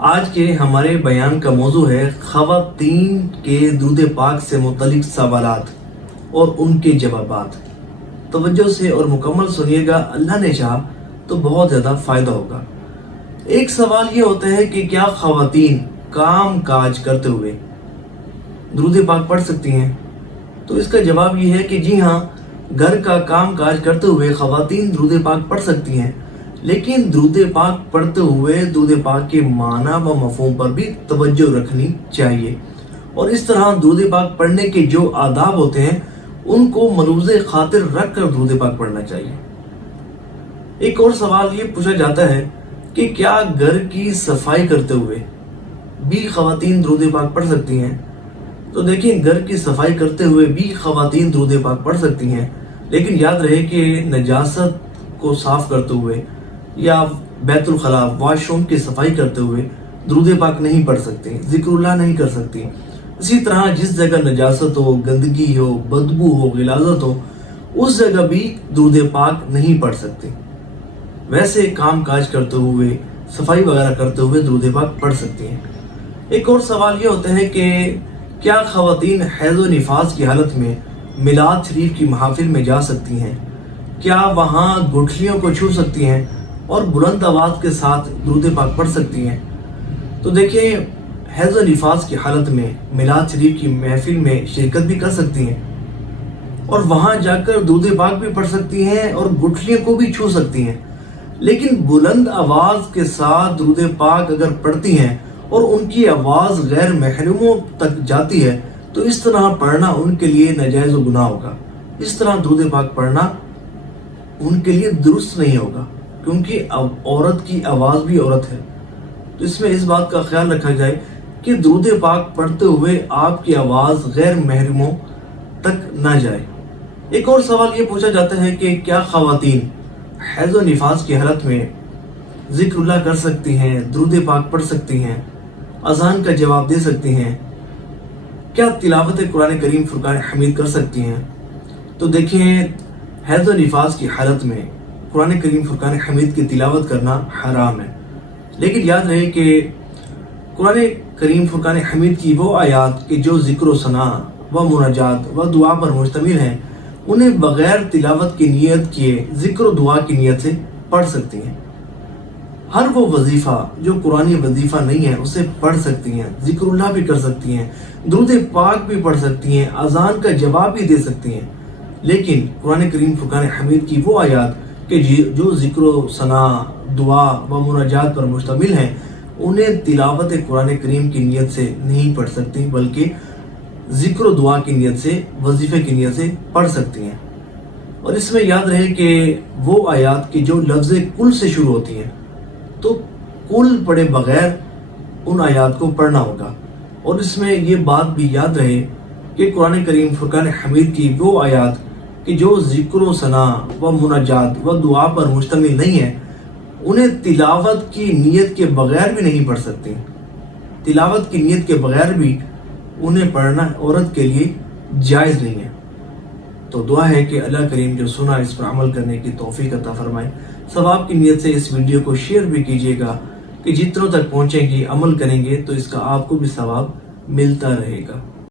آج کے ہمارے بیان کا موضوع ہے خواتین کے درود پاک سے متعلق سوالات اور ان کے جوابات۔ توجہ سے اور مکمل سنیے گا، اللہ نے چاہا تو بہت زیادہ فائدہ ہوگا۔ ایک سوال یہ ہوتا ہے کہ کیا خواتین کام کاج کرتے ہوئے درود پاک پڑھ سکتی ہیں؟ تو اس کا جواب یہ ہے کہ جی ہاں، گھر کا کام کاج کرتے ہوئے خواتین درود پاک پڑھ سکتی ہیں، لیکن درود پاک پڑھتے ہوئے درود پاک کے معنی و مفہوم پر بھی توجہ رکھنی چاہیے، اور اس طرح درود پاک پڑھنے کے جو آداب ہوتے ہیں ان کو ملحوظ خاطر رکھ کر درود پاک پڑھنا چاہیے۔ ایک اور سوال یہ پوچھا جاتا ہے کہ کیا گھر کی صفائی کرتے ہوئے بھی خواتین درود پاک پڑھ سکتی ہیں؟ تو دیکھیں، گھر کی صفائی کرتے ہوئے بھی خواتین درود پاک پڑھ سکتی ہیں، لیکن یاد رہے کہ نجاست کو صاف کرتے ہوئے یا بیت الخلاء واش روم کی صفائی کرتے ہوئے درود پاک نہیں پڑھ سکتی، ذکر اللہ نہیں کر سکتی۔ اسی طرح جس جگہ نجاست ہو، گندگی ہو، بدبو ہو، غلاظت ہو، اس جگہ بھی درود پاک نہیں پڑھ سکتی۔ ویسے کام کاج کرتے ہوئے، صفائی وغیرہ کرتے ہوئے درود پاک پڑھ سکتی ہیں۔ ایک اور سوال یہ ہوتا ہے کہ کیا خواتین حیض و نفاس کی حالت میں میلاد شریف کی محافل میں جا سکتی ہیں؟ کیا وہاں گٹھلیوں کو چھو سکتی ہیں اور بلند آواز کے ساتھ درود پاک پڑھ سکتی ہیں؟ تو دیکھیں، حیض و نفاس کی حالت میں میلاد شریف کی محفل میں شرکت بھی کر سکتی ہیں، اور وہاں جا کر درود پاک بھی پڑھ سکتی ہیں اور گٹھلیوں کو بھی چھو سکتی ہیں، لیکن بلند آواز کے ساتھ درود پاک اگر پڑھتی ہیں اور ان کی آواز غیر محرموں تک جاتی ہے تو اس طرح پڑھنا ان کے لیے ناجائز و گناہ ہوگا۔ اس طرح درود پاک پڑھنا ان کے لیے درست نہیں ہوگا، کیونکہ عورت کی آواز بھی عورت ہے۔ تو اس میں اس بات کا خیال رکھا جائے کہ درود پاک پڑھتے ہوئے آپ کی آواز غیر محرموں تک نہ جائے۔ ایک اور سوال یہ پوچھا جاتا ہے کہ کیا خواتین حیض و نفاس کی حالت میں ذکر اللہ کر سکتی ہیں، درود پاک پڑھ سکتی ہیں، اذان کا جواب دے سکتی ہیں، کیا تلاوت قرآن کریم فرقان حمید کر سکتی ہیں؟ تو دیکھیں، حیض و نفاس کی حالت میں قرآن کریم فرقان حمید کی تلاوت کرنا حرام ہے، لیکن یاد رہے کہ قرآن کریم فرقان حمید کی وہ آیات کہ جو ذکر و ثنا و مناجات و دعا پر مشتمل ہیں، انہیں بغیر تلاوت کی نیت کیے ذکر و دعا کی نیت سے پڑھ سکتی ہیں۔ ہر وہ وظیفہ جو قرآنی وظیفہ نہیں ہے اسے پڑھ سکتی ہیں، ذکر اللہ بھی کر سکتی ہیں، درود پاک بھی پڑھ سکتی ہیں، اذان کا جواب بھی دے سکتی ہیں، لیکن قرآن کریم فرقان حمید کی وہ آیات کہ جو ذکر و ثنا، دعا و مناجات پر مشتمل ہیں، انہیں تلاوت قرآن کریم کی نیت سے نہیں پڑھ سکتی، بلکہ ذکر و دعا کی نیت سے، وظیفے کی نیت سے پڑھ سکتی ہیں۔ اور اس میں یاد رہے کہ وہ آیات کہ جو لفظ کل سے شروع ہوتی ہیں، تو کل پڑھے بغیر ان آیات کو پڑھنا ہوگا۔ اور اس میں یہ بات بھی یاد رہے کہ قرآن کریم فرقان حمید کی وہ آیات کہ جو ذکر و ثنا و مناجات و دعا پر مشتمل نہیں ہے، انہیں تلاوت کی نیت کے بغیر بھی نہیں پڑھ سکتے۔ تلاوت کی نیت کے بغیر بھی انہیں پڑھنا عورت کے لیے جائز نہیں ہے۔ تو دعا ہے کہ اللہ کریم جو سنا اس پر عمل کرنے کی توفیق عطا فرمائے۔ ثواب کی نیت سے اس ویڈیو کو شیئر بھی کیجیے گا کہ جتنوں تک پہنچیں گی، عمل کریں گے تو اس کا آپ کو بھی ثواب ملتا رہے گا۔